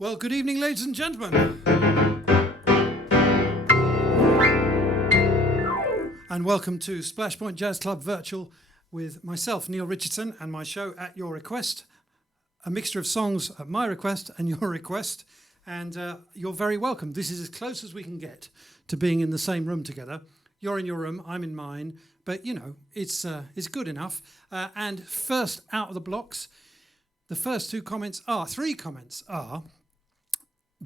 Well, good evening, ladies and gentlemen. And welcome to Splash Point Jazz Club Virtual with myself, Neal Richardson, and my show At Your Request. A mixture of songs at my request and your request. And you're very welcome. This is as close as we can get to being in the same room together. You're in your room, I'm in mine. But, you know, it's good enough. And first out of the blocks, the first three comments are...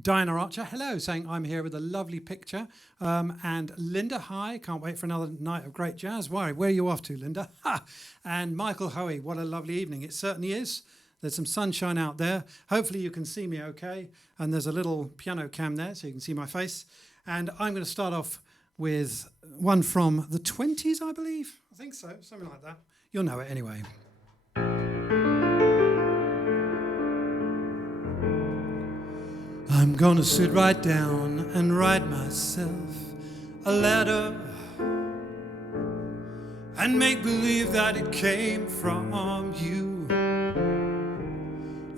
Diana Archer, hello, saying I'm here with a lovely picture. And Linda, hi, can't wait for another night of great jazz. Why? Where are you off to, Linda? Ha! And Michael Hoey, what a lovely evening. It certainly is. There's some sunshine out there. Hopefully you can see me okay. And there's a little piano cam there so you can see my face. And I'm going to start off with one from the 20s, I believe. I think so, something like that. You'll know it anyway. I'm gonna sit right down and write myself a letter and make believe that it came from you.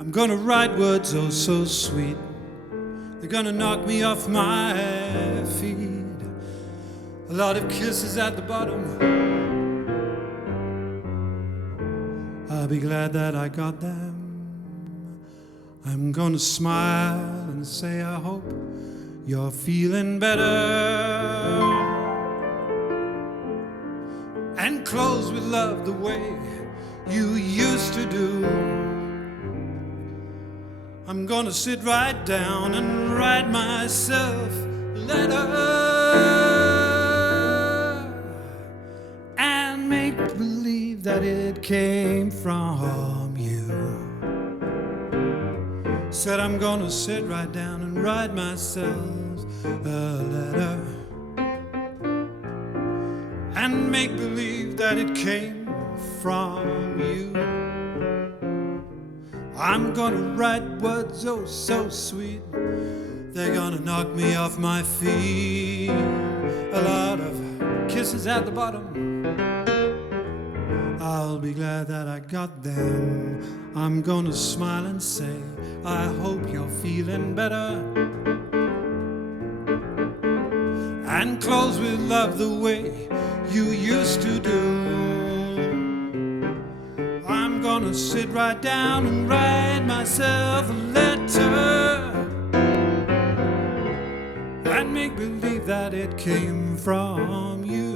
I'm gonna write words oh so sweet, they're gonna knock me off my feet. A lot of kisses at the bottom, I'll be glad that I got them. I'm gonna smile and say I hope you're feeling better, and close with love the way you used to do. I'm gonna sit right down and write myself a letter and make believe that it came from you. Said I'm gonna sit right down and write myself a letter and make believe that it came from you. I'm gonna write words oh so sweet, they're gonna knock me off my feet. A lot of kisses at the bottom, I'll be glad that I got them. I'm gonna smile and say I hope you're feeling better, and close with love the way you used to do. I'm gonna sit right down and write myself a letter and make believe that it came from you.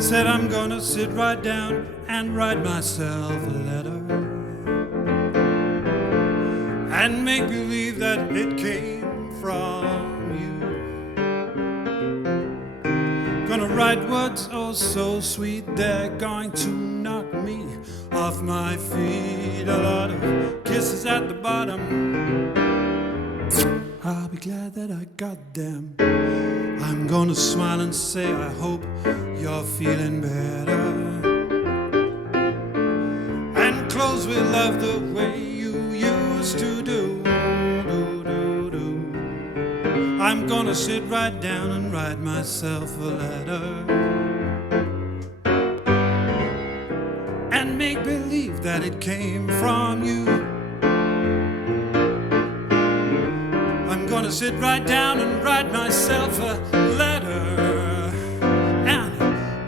Said I'm gonna sit right down and write myself a letter and make believe that it came from you. Gonna write words oh so sweet, they're going to knock me off my feet. A lot of at the bottom. I'll be glad that I got them. I'm gonna smile and say I hope you're feeling better, and close with love the way you used to do. I'm gonna sit right down and write myself a letter, and make believe that it came from you. I'm gonna sit right down and write myself a letter, and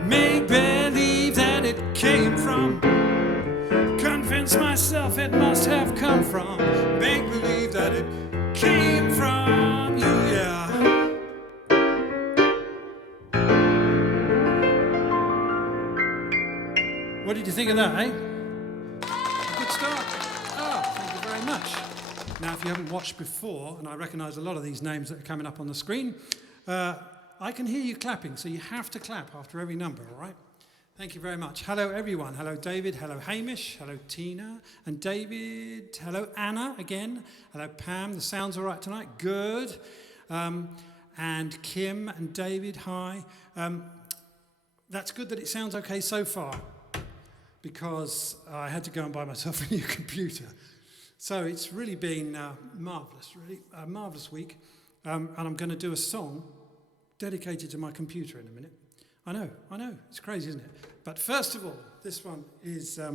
make believe that it came from. Convince myself it must have come from. Make believe that it came from you, yeah. What did you think of that, eh? A good start. Oh, thank you very much. Now, if you haven't watched before, and I recognise a lot of these names that are coming up on the screen, I can hear you clapping, so you have to clap after every number, all right? Thank you very much. Hello, everyone. Hello, David. Hello, Hamish. Hello, Tina and David. Hello, Anna, again. Hello, Pam. The sound's all right tonight. Good. And Kim and David, hi. That's good that it sounds okay so far, because I had to go and buy myself a new computer. So it's really been marvellous, really, a marvellous week. And I'm going to do a song dedicated to my computer in a minute. I know, it's crazy, isn't it? But first of all, this one is a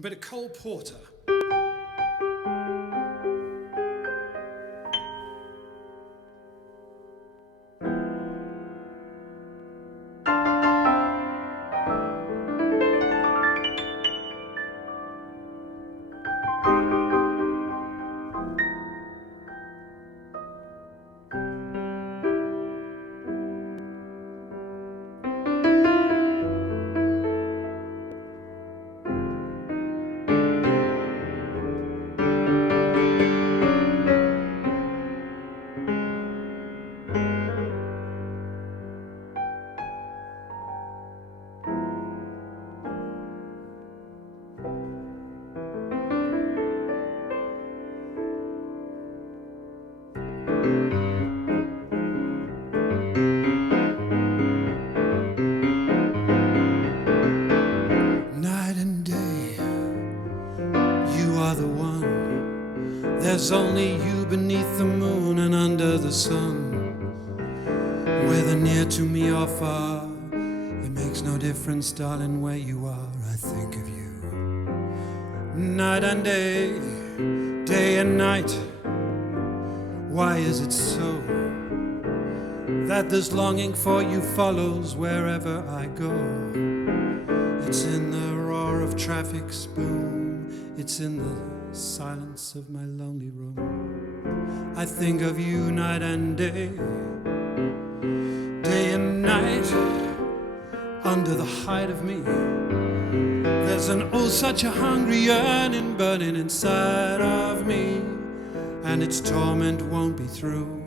bit of Cole Porter. There's only you beneath the moon and under the sun. Whether near to me or far, it makes no difference, darling, where you are, I think of you. Night and day, day and night. Why is it so that this longing for you follows wherever I go? It's in the roar of traffic's boom, it's in the silence of my lonely room. I think of you night and day, day and night. Under the height of me, there's an oh such a hungry yearning burning inside of me, and its torment won't be through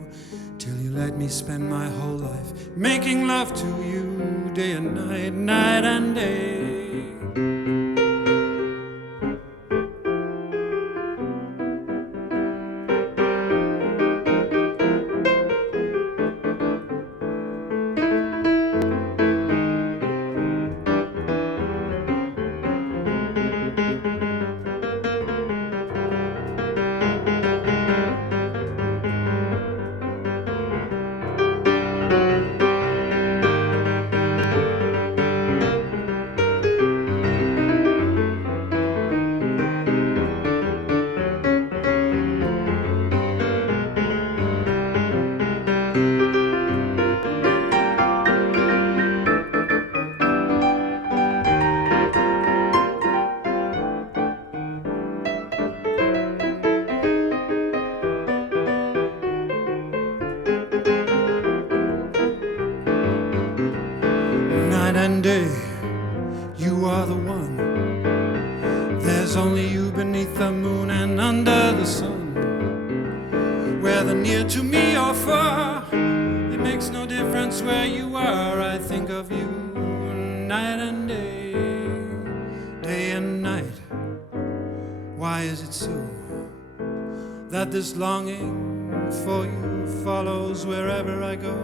till you let me spend my whole life making love to you day and night, night and day. And day, you are the one. There's only you beneath the moon and under the sun. Whether near to me or far, it makes no difference where you are. I think of you night and day, day and night. Why is it so that this longing for you follows wherever I go.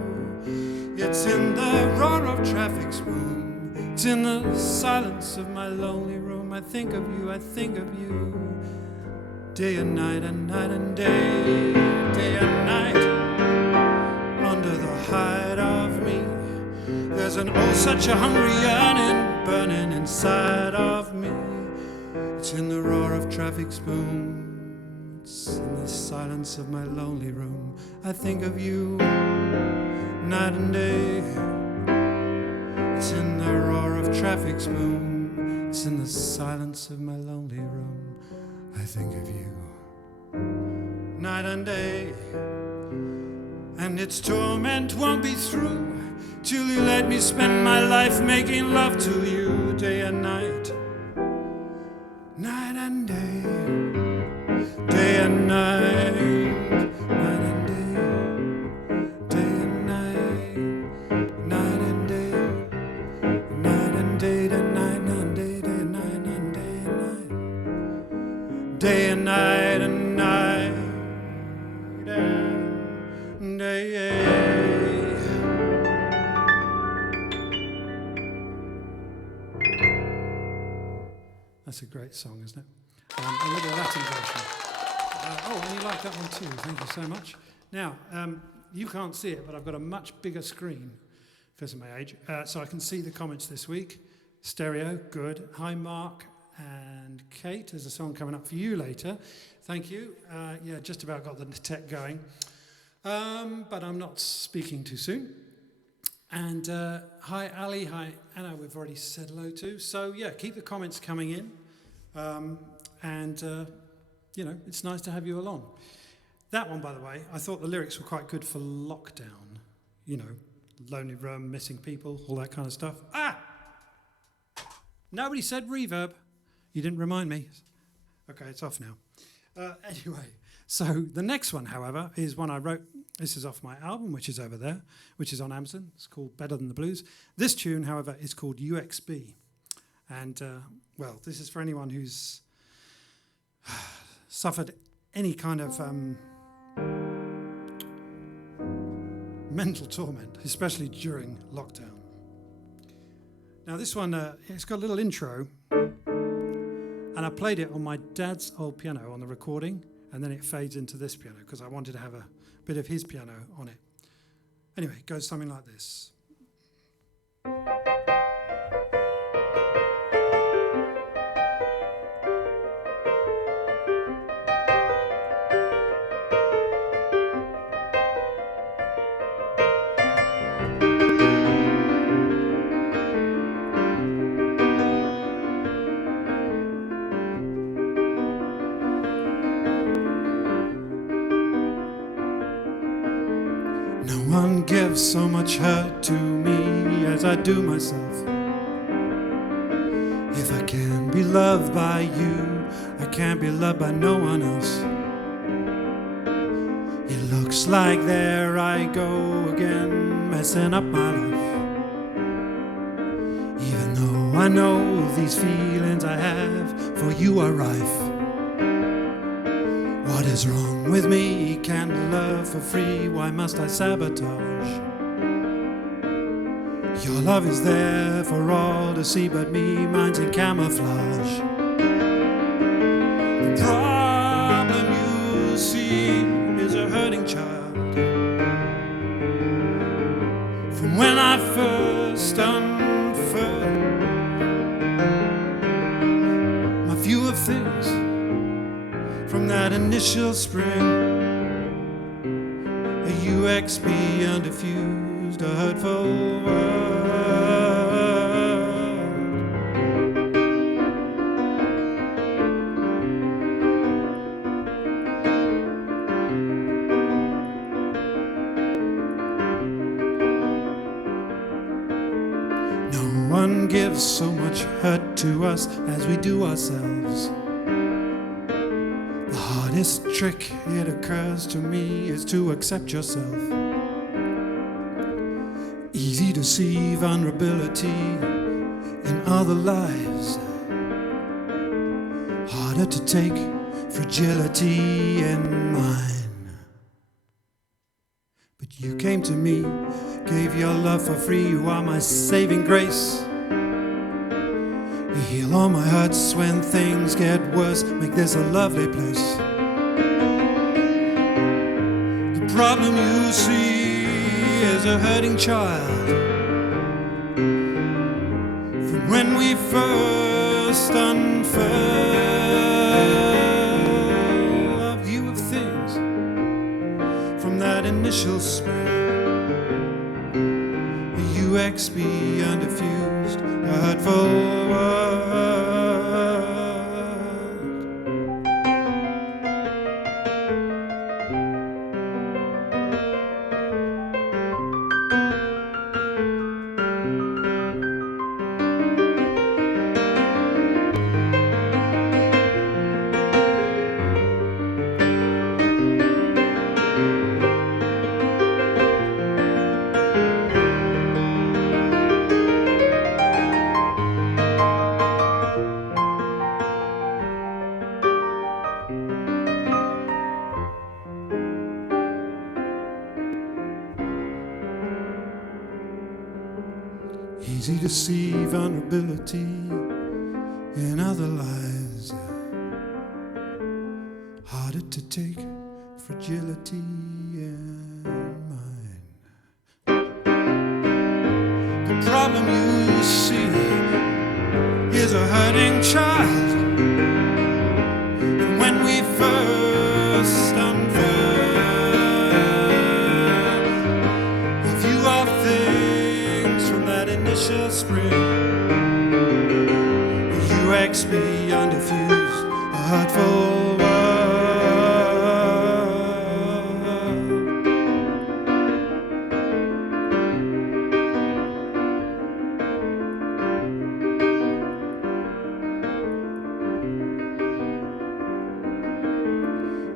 It's in the roar of traffic's boom, it's in the silence of my lonely room. I think of you, I think of you, day and night and night and day, day and night. Under the hide of me, there's an oh such a hungry yearning burning inside of me. It's in the roar of traffic's boom, it's in the silence of my lonely room. I think of you night and day. It's in the roar of traffic's boom, it's in the silence of my lonely room. I think of you night and day. And its torment won't be through till you let me spend my life making love to you, day and night, night and day, day and night, night and day, day and night, night and day, night and day, day and night, night and day, day and night, night and day and night, day and night and night and day. That's a great song, isn't it? A little Latin version. Oh, and you like that one too. Thank you so much. Now, you can't see it, but I've got a much bigger screen because of my age, so I can see the comments this week. Stereo, good. Hi, Mark and Kate. There's a song coming up for you later. Thank you. Yeah, just about got the tech going, but I'm not speaking too soon. And hi, Ali. Hi, Anna. We've already said hello to. So yeah, keep the comments coming in. You know, it's nice to have you along. That one, by the way, I thought the lyrics were quite good for lockdown. You know, lonely room, missing people, all that kind of stuff. Ah! Nobody said reverb. You didn't remind me. Okay, it's off now. Anyway, so the next one, however, is one I wrote. This is off my album, which is over there, which is on Amazon. It's called Better Than the Blues. This tune, however, is called UXB. And, well, this is for anyone who's suffered any kind of mental torment, especially during lockdown. Now, this one, it's got a little intro, and I played it on my dad's old piano on the recording, and then it fades into this piano because I wanted to have a bit of his piano on it. Anyway, it goes something like this. Gives so much hurt to me as I do myself. If I can't be loved by you, I can't be loved by no one else. It looks like there I go again, messing up my life. Even though I know these feelings I have for you are rife. What is wrong with me? Can't love for free, why must I sabotage? Your love is there for all to see but me, mine's in camouflage. The problem you see is a hurting child. From when I first unfurled my view of things, from that initial spring, a UXB undiffused, a hurtful word. No one gives so much hurt to us as we do ourselves. The hardest trick, it occurs to me, is to accept yourself. Easy to see vulnerability in other lives. Harder to take fragility in mine. But you came to me, gave your love for free. You are my saving grace. You heal all my hurts when things get worse. Make this a lovely place. The problem you see is a hurting child. From when we first unfurled our view of things, from that initial spring, a UXB undiffused, a hurtful world. Easy to see vulnerability in other lives, harder to take fragility in mine. The problem you see is a hurting child. From when we first unfurled a view of things from that initial spring, a UXB undiffused, a hurtful world.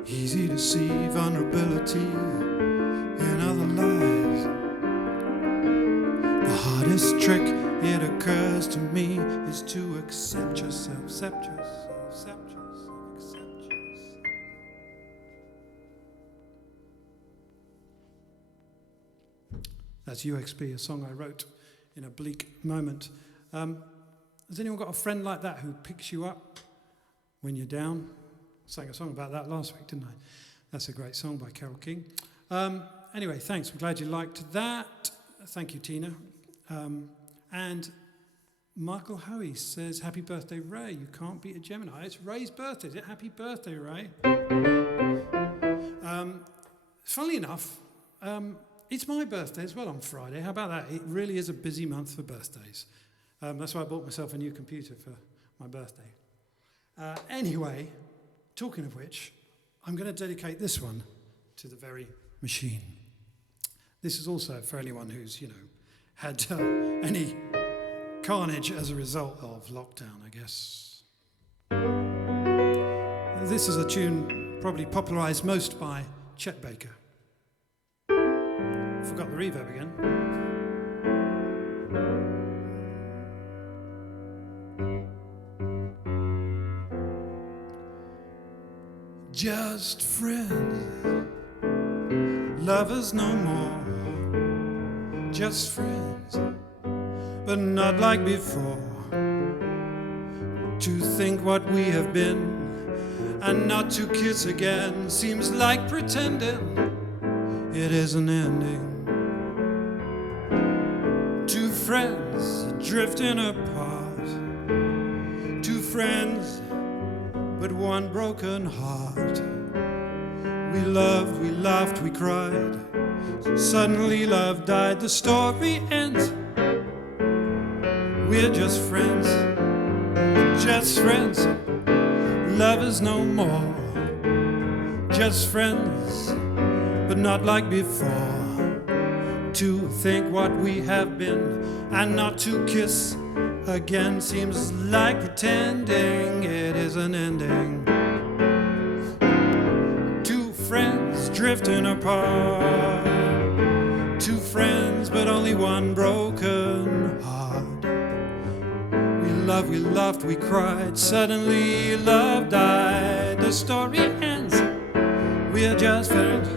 Easy to see vulnerability in other lives. The hardest trick, it occurs to me, is to accept yourself, accept yourself, accept yourself, accept yourself. That's UXB, a song I wrote in a bleak moment. Has anyone got a friend like that who picks you up when you're down? I sang a song about that last week, didn't I? That's a great song by Carole King. Anyway, thanks. I'm glad you liked that. Thank you, Tina. And Michael Hoey says, happy birthday, Ray. You can't beat a Gemini. It's Ray's birthday. Is it happy birthday, Ray? Funnily enough, it's my birthday as well on Friday. How about that? It really is a busy month for birthdays. That's why I bought myself a new computer for my birthday. Anyway, talking of which, I'm going to dedicate this one to the very machine. This is also for anyone who's, had any carnage as a result of lockdown, I guess. This is a tune probably popularised most by Chet Baker. Forgot the reverb again. Just friends, lovers no more. Just friends, but not like before. To think what we have been and not to kiss again seems like pretending it is an ending. Two friends drifting apart. Two friends, but one broken heart. We loved, we laughed, we cried. Suddenly love died, the story ends. We're just friends, lovers no more. Just friends, but not like before. To think what we have been and not to kiss again seems like pretending it is an ending. Two friends drifting apart. Two friends, but only one broken heart. We loved, we laughed, we cried. Suddenly love died. The the story ends. We're just friends.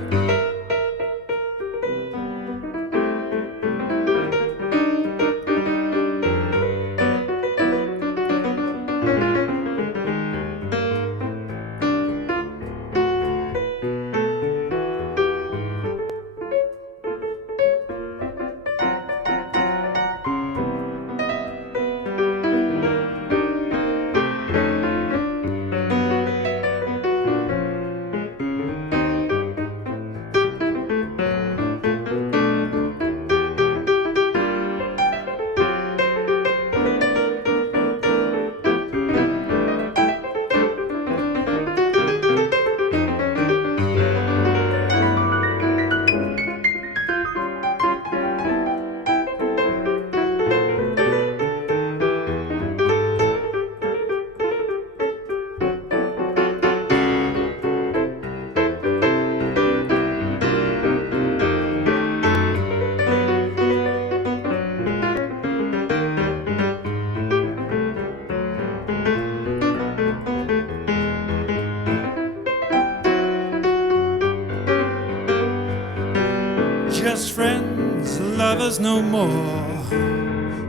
Just friends, lovers no more.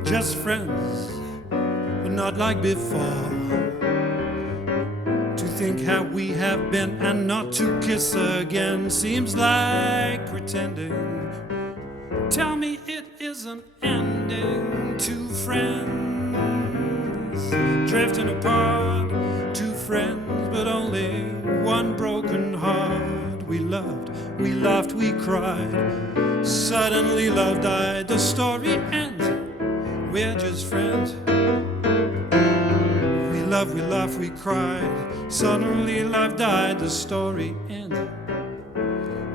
Just friends, but not like before. To think how we have been and not to kiss again seems like pretending. Tell me it isn't ending. Two friends drifting apart. Two friends, but only one broken heart. We loved, we laughed, we cried. Suddenly love died, the story ends. We're just friends. We love, we laugh, we cried. Suddenly love died, the story ends.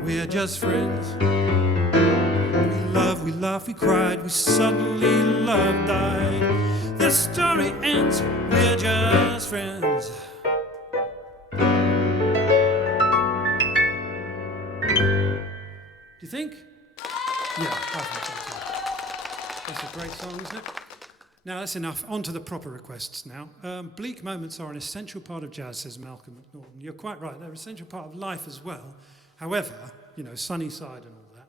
We're just friends. We love, we laugh, we cried. We suddenly love died. The story ends. We're just friends. Do you think? Yeah, I think so too. That's a great song, isn't it? Now that's enough. On to the proper requests now. Bleak moments are an essential part of jazz, says Malcolm McNaughton. You're quite right. They're an essential part of life as well. However, you know, sunny side and all that.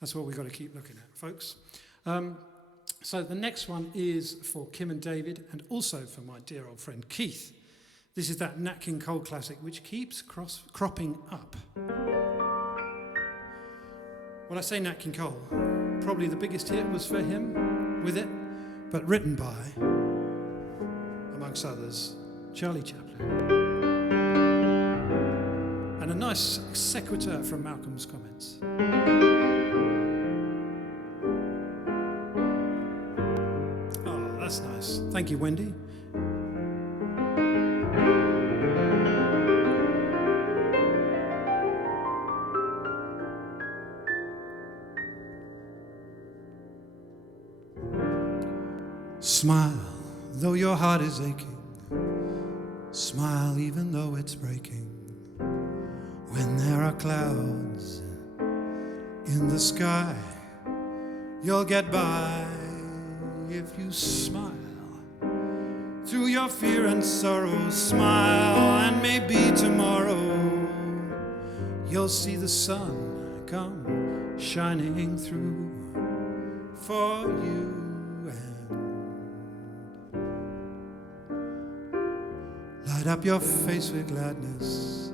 That's what we've got to keep looking at, folks. So the next one is for Kim and David, and also for my dear old friend Keith. This is that Nat King Cole classic, which keeps cropping up. When I say Nat King Cole, probably the biggest hit was for him with it, but written by, amongst others, Charlie Chaplin. And a nice sequitur from Malcolm's comments. Oh, that's nice. Thank you, Wendy. Smile, though your heart is aching. Smile, even though it's breaking. When there are clouds in the sky, you'll get by if you smile. Through your fear and sorrow, smile, and maybe tomorrow you'll see the sun come shining through for you. Light up your face with gladness,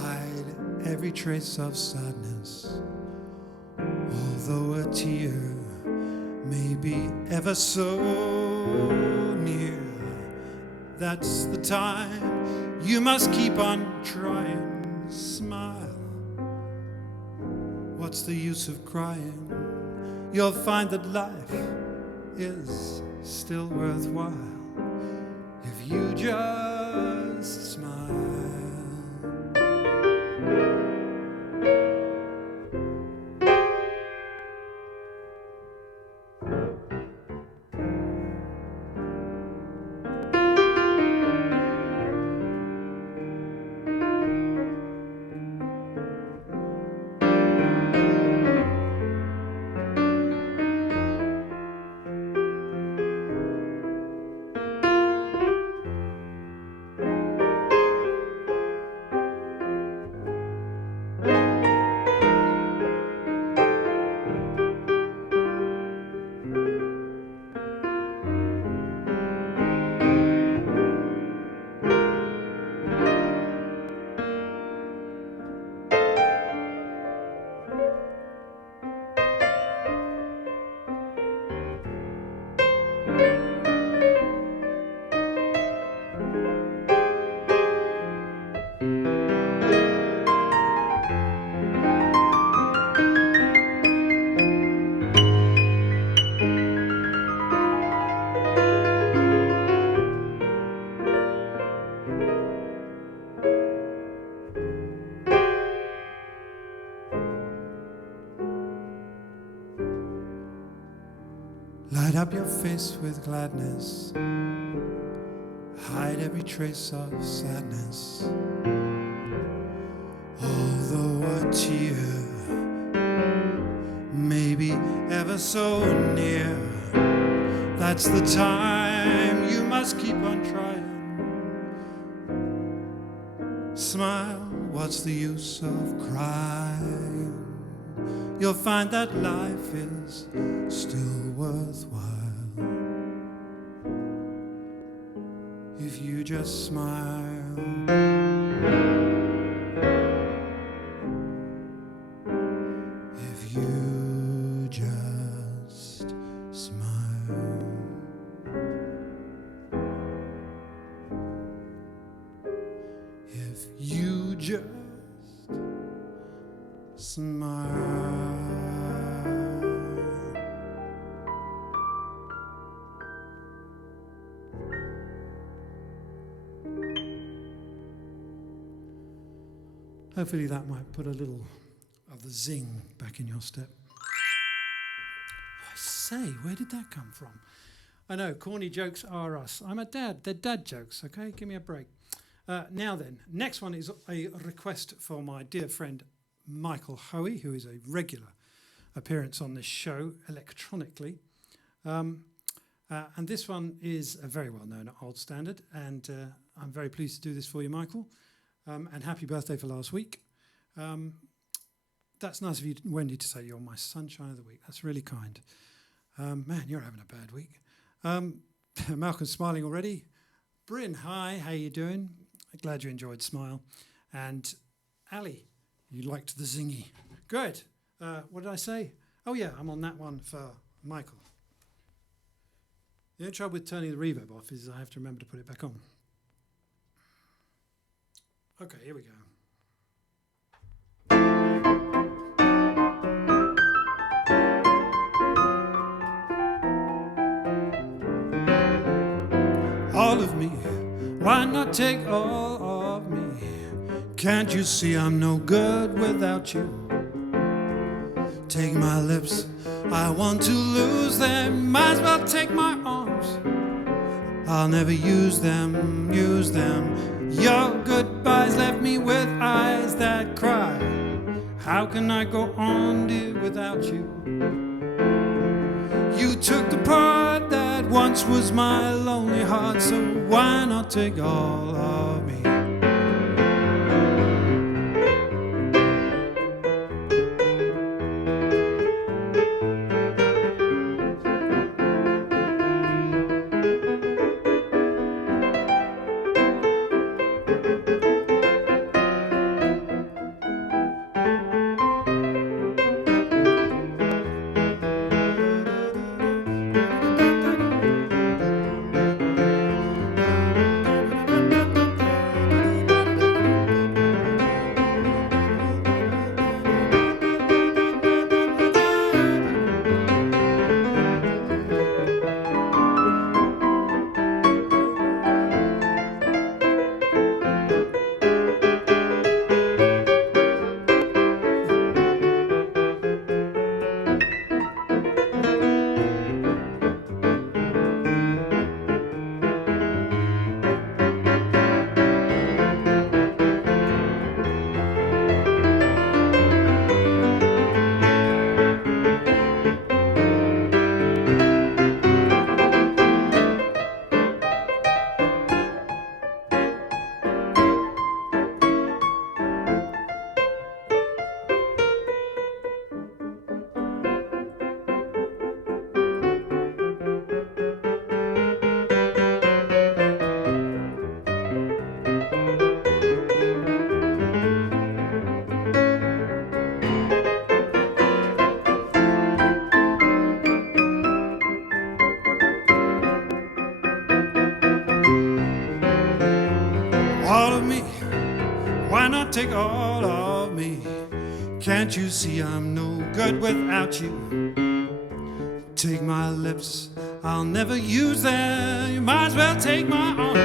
hide every trace of sadness. Although a tear may be ever so near, that's the time you must keep on trying. Smile, what's the use of crying? You'll find that life is still worthwhile if you just smile. Light up your face with gladness, hide every trace of sadness. Although a tear may be ever so near, that's the time you must keep on trying. Smile, what's the use of crying? You'll find that life is still worthwhile if you just smile. If you just smile. If you just smile. Hopefully that might put a little of the zing back in your step. I say, where did that come from? I know, corny jokes are us. I'm a dad. They're dad jokes, okay? Give me a break. Now then, next one is a request for my dear friend Michael Hoey, who is a regular appearance on this show electronically. And this one is a very well-known old standard, and I'm very pleased to do this for you, Michael. And happy birthday for last week. That's nice of you, Wendy, to say you're my sunshine of the week. That's really kind. Man, you're having a bad week. Malcolm's smiling already. Bryn, hi, how you doing? Glad you enjoyed Smile. And Ali, you liked the zingy. Good. What did I say? Oh, yeah, I'm on that one for Michael. The only trouble with turning the reverb off is I have to remember to put it back on. Okay, here we go. All of me, why not take all of me? Can't you see I'm no good without you? Take my lips, I want to lose them. Might as well take my arms, I'll never use them, use them. Your goodbyes left me with eyes that cry. How can I go on, dear, without you? You took the part that once was my lonely heart, so why not take all of me? Take all of me. Can't you see I'm no good without you? Take my lips, I'll never use them. You might as well take my arms.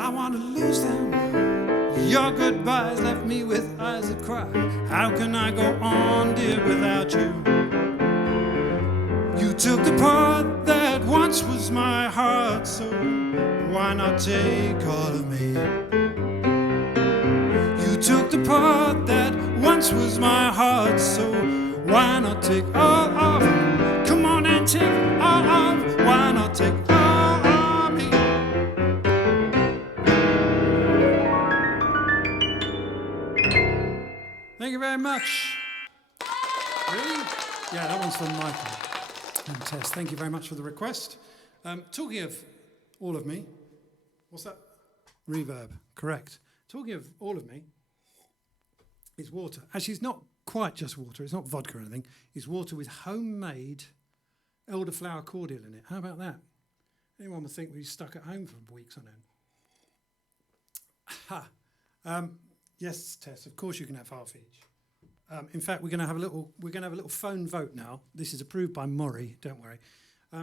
I want to lose them. Your goodbyes left me with eyes that cry. How can I go on, dear, without you? took the part that once was my heart, so why not take all of me? You took the part that once was my heart, so why not take all of? Come on and take all of. Why not take all of me? Thank you very much. Really? Yeah, that one's from Michael and Tess. Thank you very much for the request. Talking of all of me, what's that? Reverb, correct. Talking of all of me, it's water. Actually, it's not quite just water. It's not vodka or anything. It's water with homemade elderflower cordial in it. How about that? Anyone would think we stuck at home for weeks on end. Ha. Yes, Tess. Of course, you can have half each. In fact, we're going to have a little phone vote now. This is approved by Maury. Don't worry,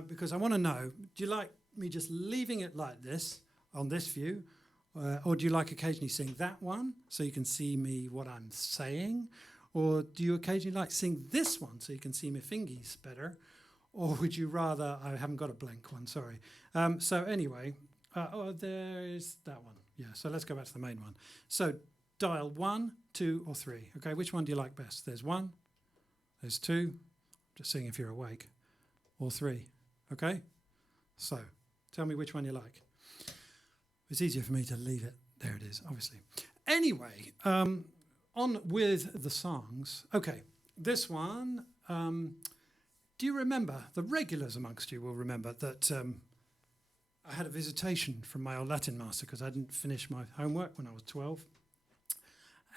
because I want to know: do you like me just leaving it like this on this view, or do you like occasionally seeing that one so you can see me what I'm saying, or do you occasionally like seeing this one so you can see my fingies better, or would you rather? I haven't got a blank one. Sorry. So anyway, there's that one. Yeah. So let's go back to the main one. So. Dial 1, 2, or 3. Okay, which one do you like best? There's 1, there's 2, just seeing if you're awake, or 3. Okay, so tell me which one you like. It's easier for me to leave it. There it is, obviously. Anyway, on with the songs. Okay, this one. Do you remember? The regulars amongst you will remember that I had a visitation from my old Latin master because I didn't finish my homework when I was 12.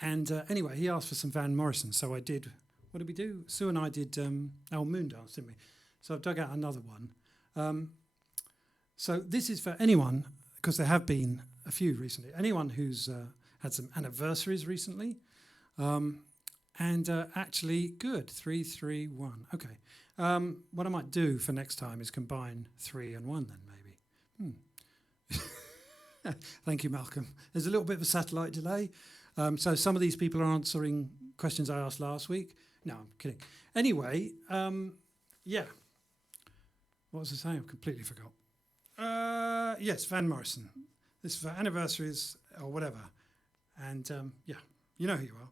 And anyway, he asked for some Van Morrison, so I did. What did we do? Sue and I did our Moon Dance, didn't we? So I've dug out another one. So this is for anyone, because there have been a few recently, anyone who's had some anniversaries recently. Actually, good, 3, 3, 1. Okay. What I might do for next time is combine 3 and 1 then, maybe. Thank you, Malcolm. There's a little bit of a satellite delay. So some of these people are answering questions I asked last week. No, I'm kidding. Anyway, yeah. What was I saying? I completely forgot. Yes, Van Morrison. This is for anniversaries or whatever. And yeah, you know who you are.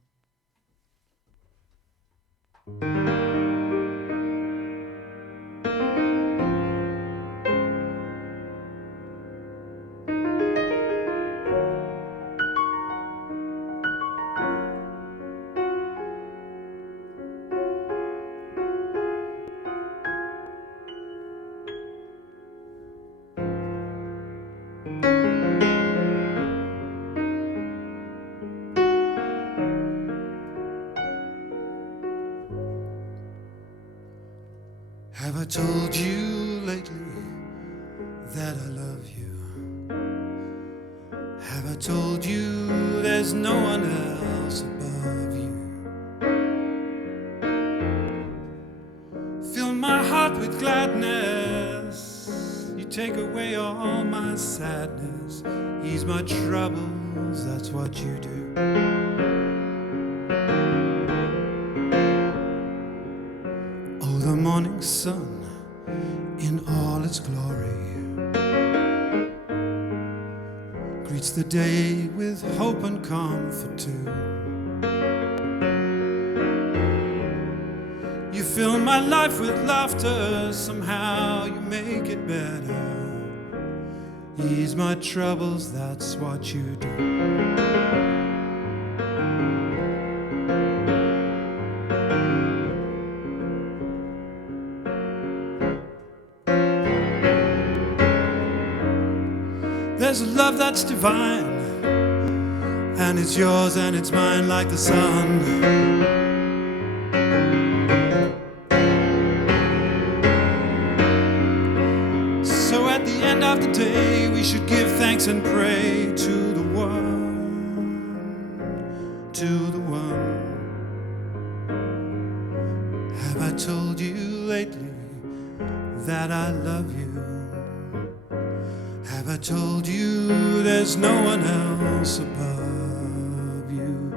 Have I told you lately that I love you? Have I told you there's no one else above you? Fill my heart with gladness, you take away all my sadness, ease my troubles, that's what you do. The morning sun in all its glory greets the day with hope and comfort too. You fill my life with laughter, somehow you make it better. Ease my troubles, that's what you do. There's a love that's divine, and it's yours and it's mine like the sun. So at the end of the day, we should give thanks and pray to the one, to the one. Have I told you lately that I love you? Have I told you there's no one else above you?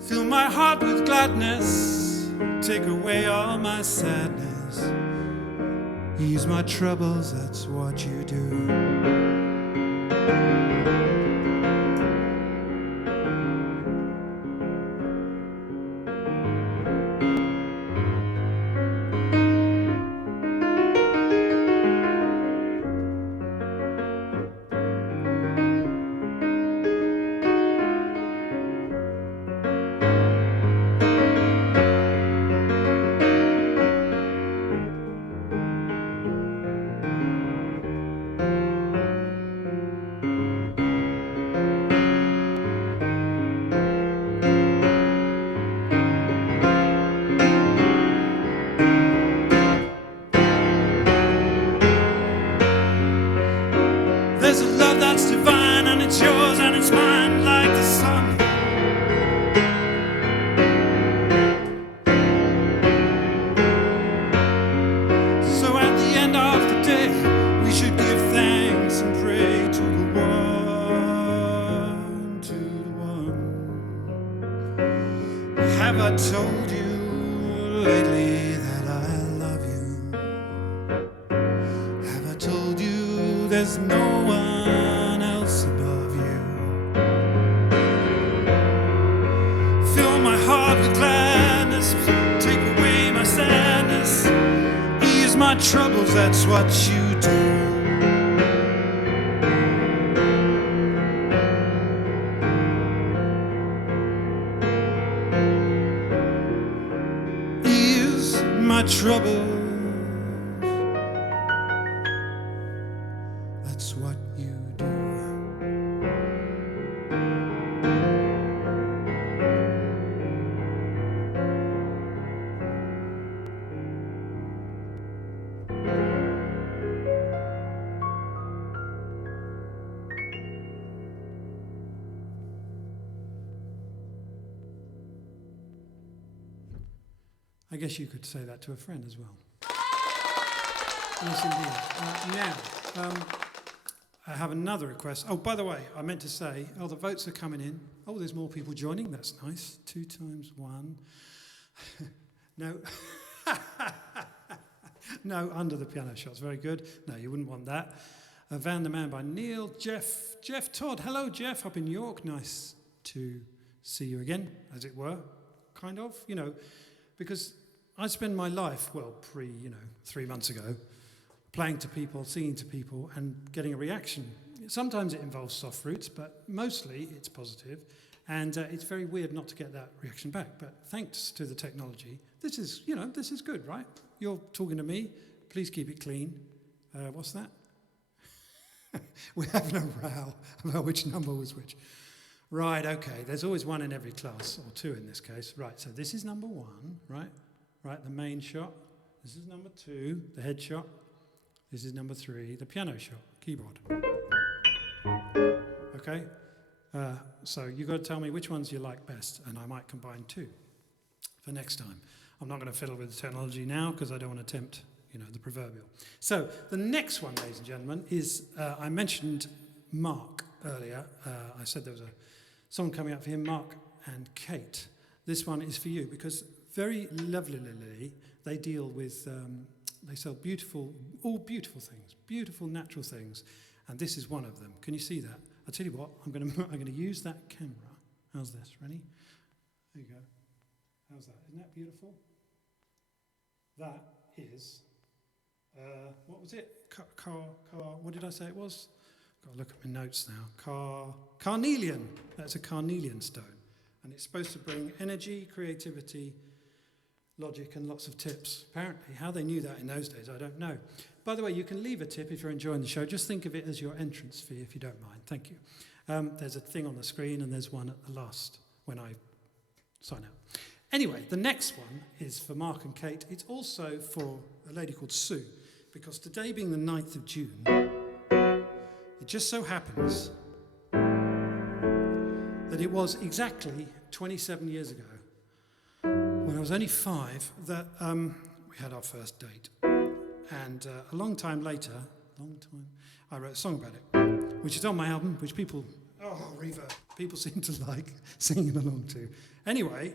Fill my heart with gladness, take away all my sadness, ease my troubles, that's what you do. There's a love that's divine, and it's yours and it's mine like the sun. So at the end of the day, we should give thanks and pray to the one, to the one. Have I told you lately that I love you? Have I told you there's no one else above you? Fill my heart with gladness, take away my sadness, ease my troubles, that's what you do. Ease my troubles, that's what you do. I guess you could say that to a friend as well. Yes, indeed. Now, I have another request. Oh, by the way, I meant to say, the votes are coming in. Oh, there's more people joining. That's nice. 2 times 1. No. No, Under the Piano Shots. Very good. No, you wouldn't want that. Van the Man by Neal. Jeff Todd. Hello, Jeff, up in York. Nice to see you again, as it were. Kind of, because I spend my life, 3 months ago, playing to people, singing to people, and getting a reaction. Sometimes it involves soft roots, but mostly it's positive, and it's very weird not to get that reaction back. But thanks to the technology, this is good, right? You're talking to me. Please keep it clean. What's that? We're having a row about which number was which. Right, okay. There's always one in every class, or 2 in this case. Right, so this is number 1, right? Right, the main shot. This is number 2, the head shot. This is number 3, the piano shot, keyboard. Okay? So you've got to tell me which ones you like best, and I might combine 2 for next time. I'm not going to fiddle with the technology now because I don't want to tempt, the proverbial. So the next one, ladies and gentlemen, is I mentioned Mark earlier. I said there was a song coming up for him, Mark and Kate. This one is for you because very lovelily they deal with, they sell all beautiful things, beautiful natural things, and this is one of them. Can you see that? I'll tell you what, I'm going to use that camera. How's this? Ready? There you go. How's that? Isn't that beautiful? That is, what was it? What did I say it was? Got to look at my notes now. Carnelian. That's a carnelian stone. And it's supposed to bring energy, creativity, logic, and lots of tips. Apparently, how they knew that in those days, I don't know. By the way, you can leave a tip if you're enjoying the show. Just think of it as your entrance fee, if you don't mind. Thank you. There's a thing on the screen, and there's one at the last when I sign out. Anyway, the next one is for Mark and Kate. It's also for a lady called Sue, because today being the 9th of June, it just so happens that it was exactly 27 years ago, when I was only 5, that we had our first date. And a long time later, I wrote a song about it, which is on my album, which people seem to like singing along to. Anyway,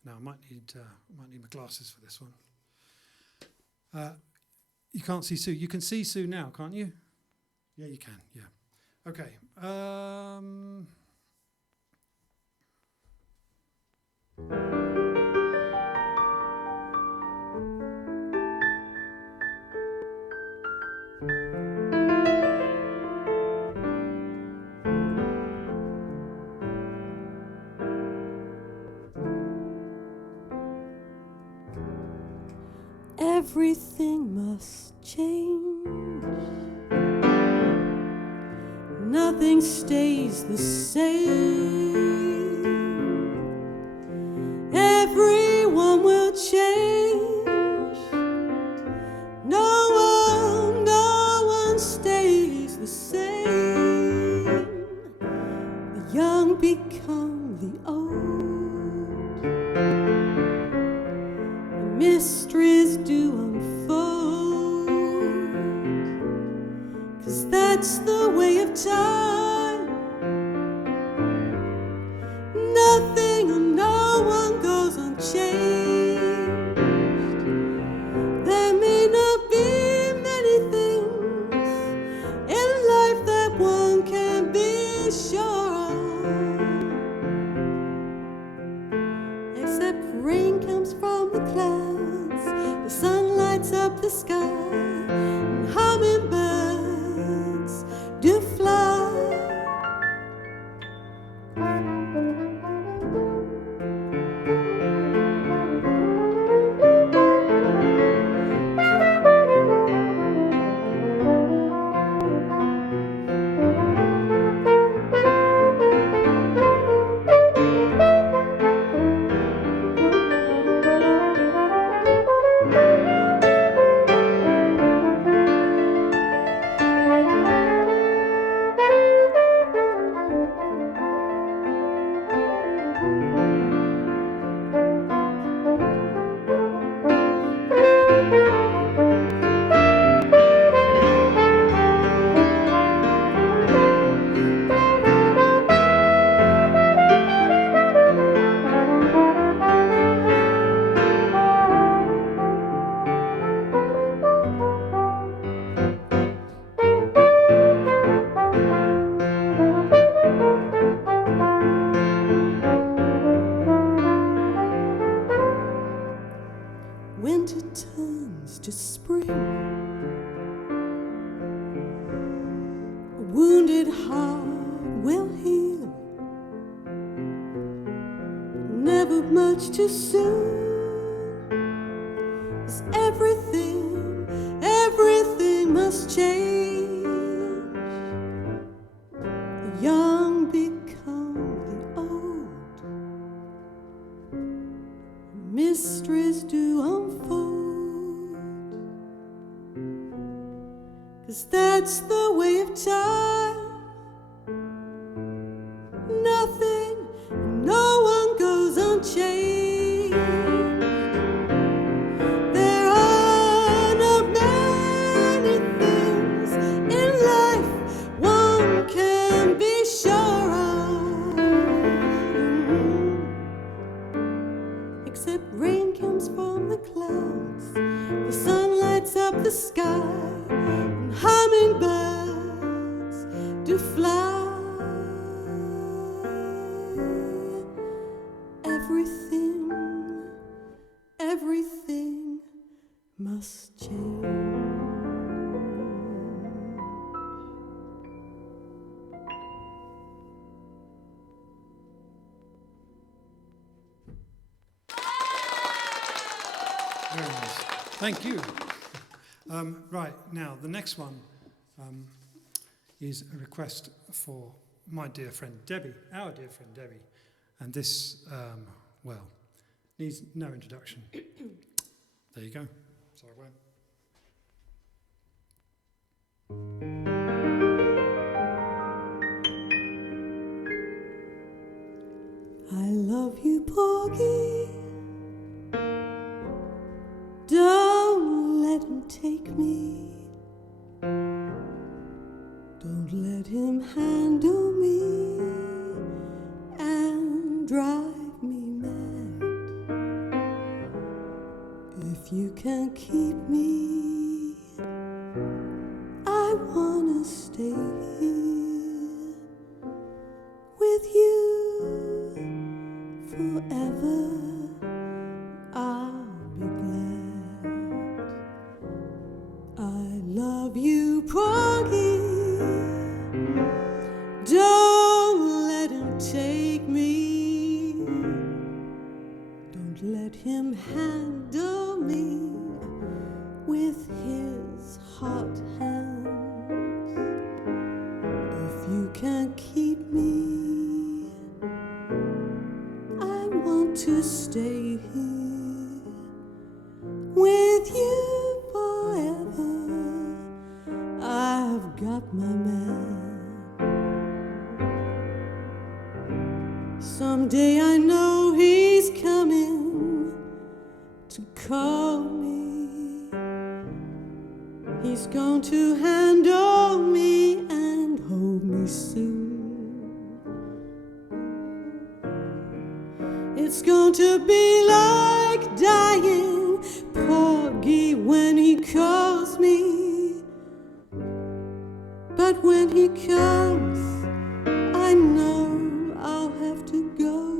Now I might need my glasses for this one. You can't see Sue. You can see Sue now, can't you? Yeah, you can. Yeah. Okay. Everything must change. Nothing stays the same. Everyone will change. No one stays the same. The young become the old. The mysteries do unfold. 'Cause that's the way of time. Nothing or no one goes unchanged. There may not be many things in life that one can be sure of, except rain comes from the clouds, the sun lights up the sky, and hummingbirds do fly. Winter turns to spring. A wounded heart will heal. Never much too soon. 'Cause everything must change. The young become the old. Mysteries do unfold. 'Cause that's the way of time. Nothing, no one goes unchanged. There are not many things in life one can be sure of, except rain comes from the clouds, the sun lights up the sky, and hummingbirds do fly. Everything must change. Very nice. Thank you. Right, now the next one is a request for my dear friend Debbie, our dear friend Debbie. And this, well, needs no introduction. There you go. Sorry, Wayne. I love you, Porgy. Don't let him take me. Don't let him handle me and drive me mad. If you can keep me, I wanna stay here with you forever. I'll be glad. I love you, Porgy. Don't let him take me. Don't let him handle me with his hot hands. If you can't keep me, I want to stay here with you forever. I've got my man. Someday I know he's coming to call me. He's going to handle me and hold me soon. It's going to be like dying, Porgy, when he calls me. But when he comes, I know I'll have to go.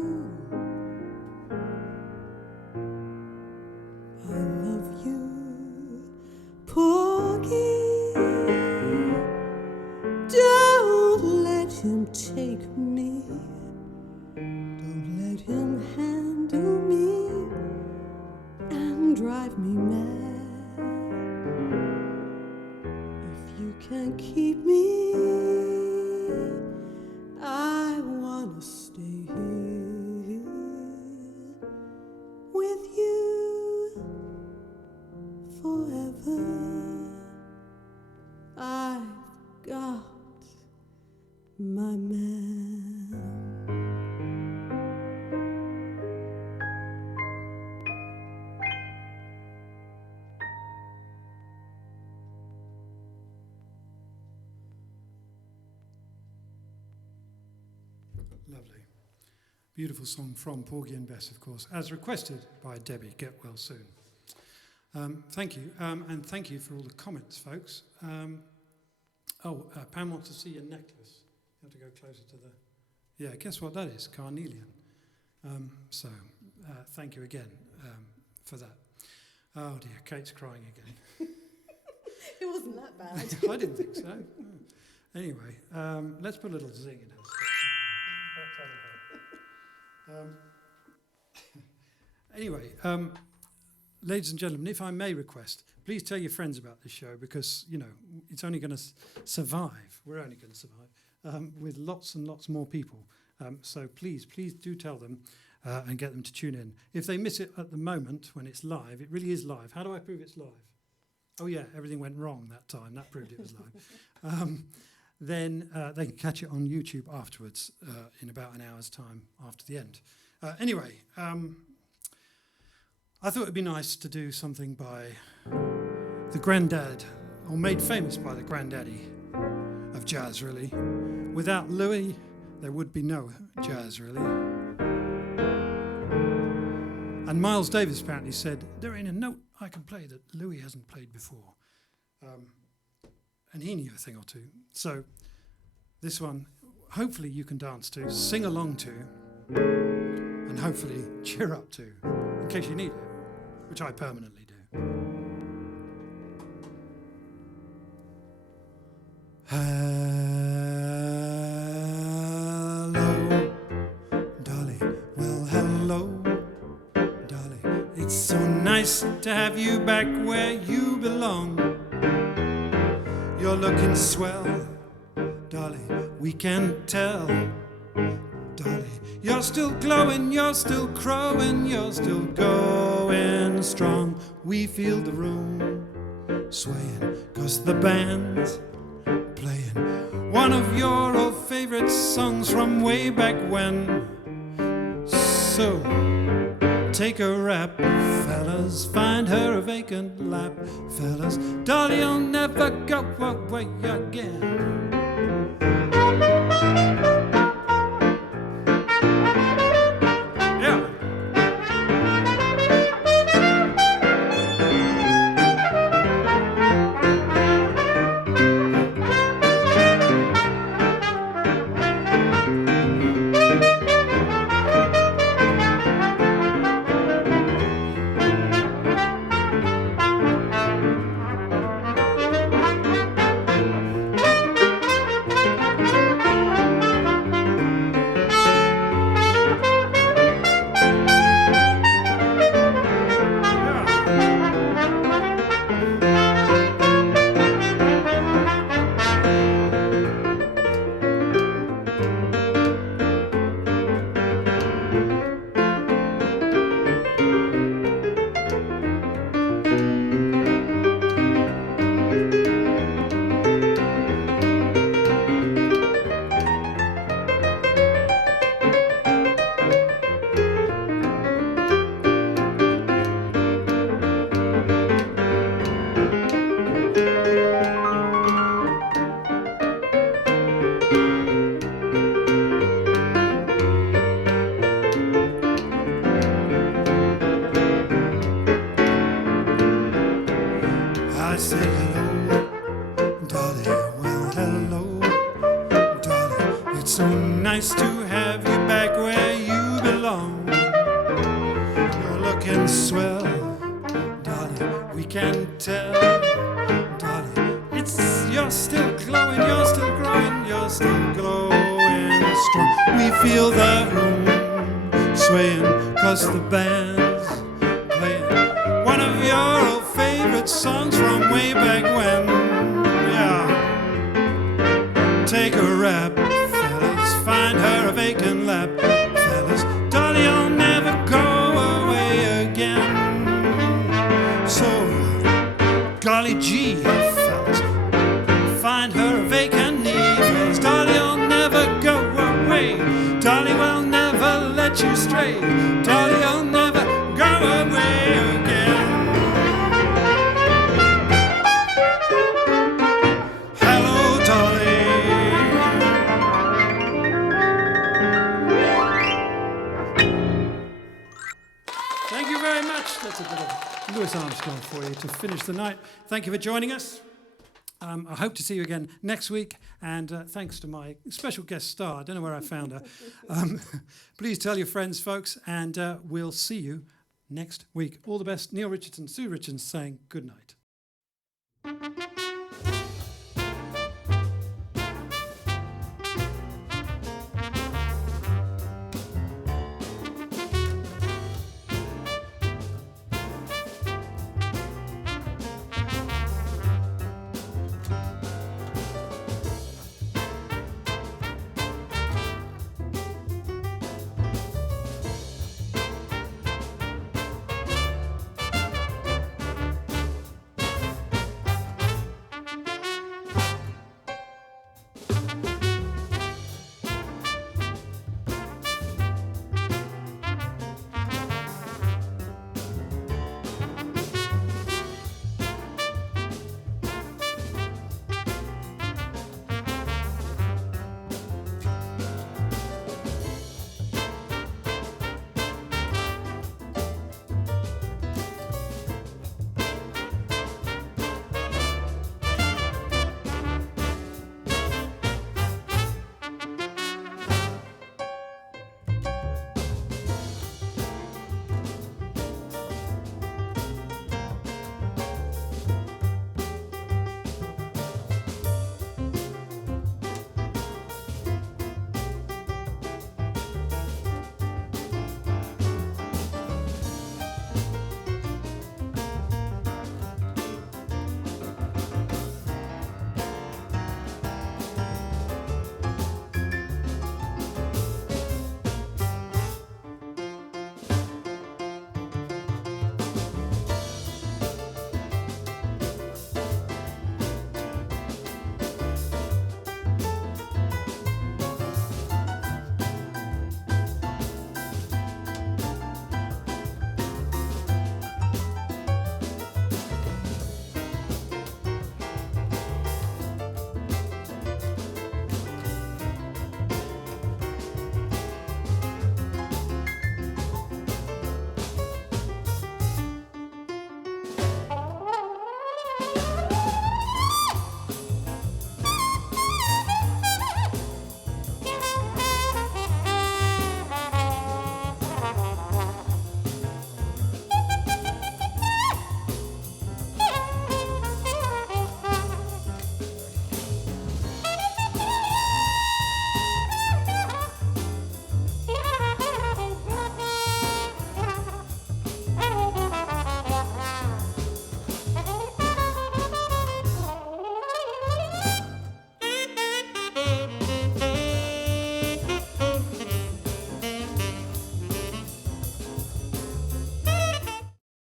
I love you, Porgy. Don't let him take me. Don't let him handle me and drive me mad. If you can't keep me, I wanna stay here with you forever. I've got my man. Lovely. Beautiful song from Porgy and Bess, of course, as requested by Debbie. Get well soon. Thank you. And thank you for all the comments, folks. Pam wants to see your necklace. You have to go closer to the... Yeah, guess what that is? Carnelian. Thank you again for that. Oh dear, Kate's crying again. It wasn't that bad. I didn't think so. No. Anyway, let's put a little zing in her step. Anyway, ladies and gentlemen, if I may request, please tell your friends about this show, because, you know, it's only going to survive. We're only going to survive with lots and lots more people. So please do tell them and get them to tune in. If they miss it at the moment when it's live, it really is live. How do I prove it's live? Oh yeah, everything went wrong that time. That proved it was live. Then they can catch it on YouTube afterwards in about an hour's time after the end. Anyway, I thought it'd be nice to do something by the granddad, or made famous by the granddaddy of jazz, really. Without Louis, there would be no jazz, really. And Miles Davis apparently said, there ain't a note I can play that Louis hasn't played before. And he knew a thing or two. So this one, hopefully you can dance to, sing along to, and hopefully cheer up to, in case you need it, which I permanently do. Hello, Dolly. Well, hello, Dolly. It's so nice to have you back where you belong. You're looking swell, Dolly, we can tell. Dolly, you're still glowing, you're still crowing, you're still going strong. We feel the room swaying, 'cause the band's playing one of your old favorite songs from way back when. So take a rap, fellas, find her a vacant lap, fellas. Dolly'll never go away again. Yeah. I say hello, Dolly, well hello, Dolly. It's so nice to have you back where you belong. You're looking swell, Dolly, we can tell, Dolly. You're still glowing, you're still growing, you're still glowing strong. We feel the room swaying, 'cause the band's playing one of your old favorite songs from way back when. Yeah. Take a rap, fellas, find her a vacant lap, fellas. Dolly, I'll never go away again. So, golly gee, fellas, find her a vacant knee, fellas. Dolly, I'll never go away. Dolly, we'll never let you stray. Dolly, I'll never go away again. Hello, Dolly. Thank you very much. That's a bit of Louis Armstrong for you to finish the night. Thank you for joining us. I hope to see you again next week, and thanks to my special guest star. I don't know where I found her. Please tell your friends, folks, and we'll see you next week. All the best. Neal Richardson, Sue Richardson saying good night.